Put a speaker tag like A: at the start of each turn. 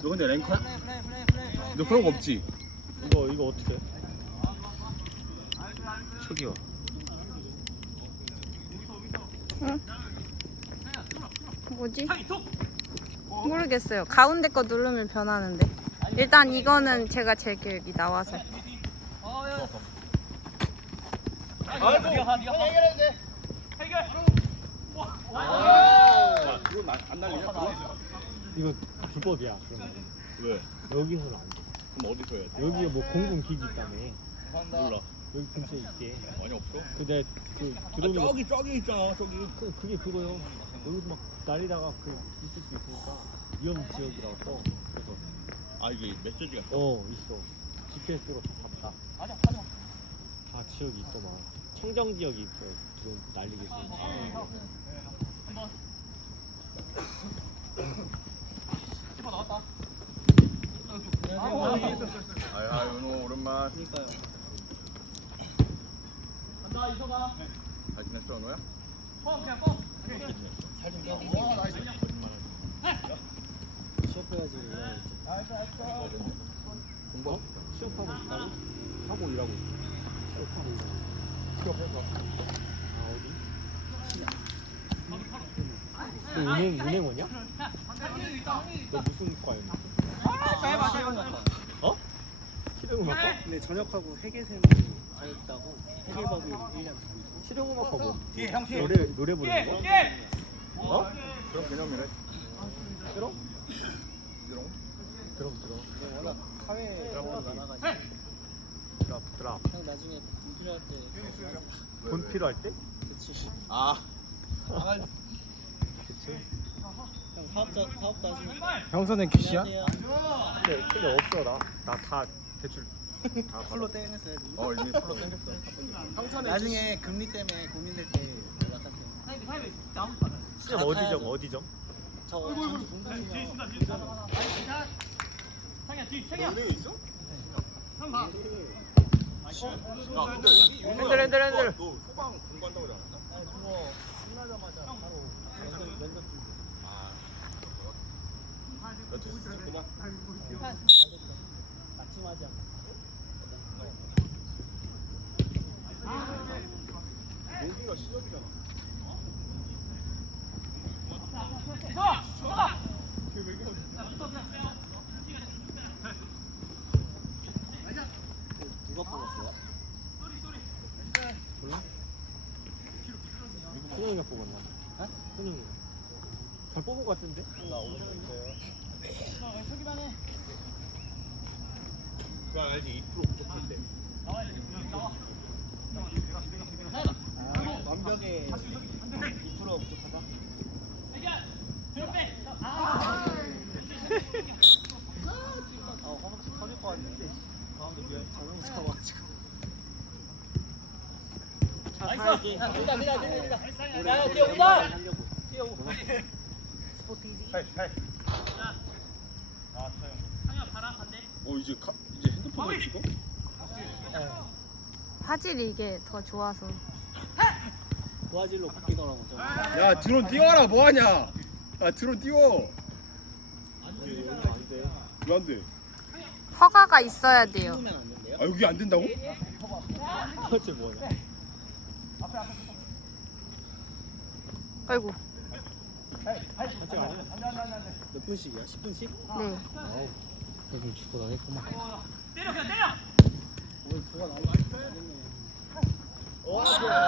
A: 너 근데 랭커야? 너 그런 거 없지?
B: 이거 어떻게 해?
A: 저기요.
C: 응? 뭐지? 모르겠어요. 가운데 거 누르면 변하는데. 일단 이거는 제가 잴게요. 여기 나와서.
A: 이거 안 날리냐?
B: 이거 불법이야. 그러면.
A: 왜?
B: 여기서는 안 돼.
A: 그럼 어디서 해야 돼?
B: 여기에 뭐 공공 기기 있다며.
A: 몰라.
B: 여기 근처에 있게.
A: 많이 없어?
B: 근데 들어오는 거
A: 저기 있잖아 저기.
B: 그게 그거요. 여기서 막 날리다가 있을 수 있으니까 위험 지역이라고 또. 그래서
A: 아 이게 메시지가
B: 있어. GPS로 다 잡다. 다 지역이 있어 막. 청정 지역이 있어요. 드론 날리게 있으면.
A: 아야 윤호 오랜만.
D: 그러니까요.
A: 잘 지냈어 윤호야?
D: 살좀 빼고. 취업해야지.
A: 공부?
B: 취업하고 싶다고? 하고 일하고 있어. 취업하고 일하고.
A: 취업해서.
B: 아 어디? 너 은행원이야? 너 무슨 과였니? 어? 실용음악과?
D: 근데 전역하고 회계세무 자격다고 회계법인 1년.
B: 실용음악과 뭐?
D: 뒤에 형 뒤에.
B: 노래 부르는 거? 어?
A: 그런 개념이래.
B: 그럼?
A: 이런
B: 그럼.
D: 워낙 사회 많아가지고.
B: 드랍.
D: 형 나중에 돈 필요할 때.
B: 돈 필요할 때?
D: 그치.
A: 아.
B: 그치.
D: 형 사업도 하시니까.
B: 형선은
D: 캐시야?
B: 근데 없어 나 다 대출 다
D: 풀로 떼냈어야지.
A: 이미 풀로 땡겼어.
D: 나중에 금리 때문에 고민될 때 연락할게요.
B: 시점 어디죠?
D: 저 전주 동부시면
A: 은행에 있어?
B: 핸들.
A: 너 소방 공부한다고 하지 않았나?
D: 그거 끝나자마자 바로 면접 준비.
A: 너 됐구만.
D: 낙심하지 않고.
A: 여기가 시접이잖아.
D: 누가 뽑았어요?
B: 몰라? 현영이가 뽑았나?
D: 어?
B: 현영이 잘 뽑은 것 같은데?
D: 나 오늘 있어요.
A: 그거 알지? 2% 부족할 때.
D: 완벽에 2% 부족하다. 화장실 터질 것 같은데. 가운데 미안. 자동차 와가지고. 차 사야지. 야, 뛰어온다. 뛰어오고. 스포티지.
A: 이제 핸드폰을 찍어?
C: 화질이 이게 더 좋아서.
D: 고화질로 바뀌더라고 저거.
A: 야 드론 띄워라 뭐하냐? 야 드론 띄워.
B: 안돼
A: 왜 안 돼?
C: 허가가 있어야 돼요.
D: 띄우면 안 된대요?
A: 아 여기 안 된다고?
B: 터치 뭐냐?
C: 아이고.
B: 터치가 아니야?
D: 몇 분씩이야? 10분씩?
C: 네.
D: 아우, 그래도 죽고 나겠구만. 오늘 부가 나겠네.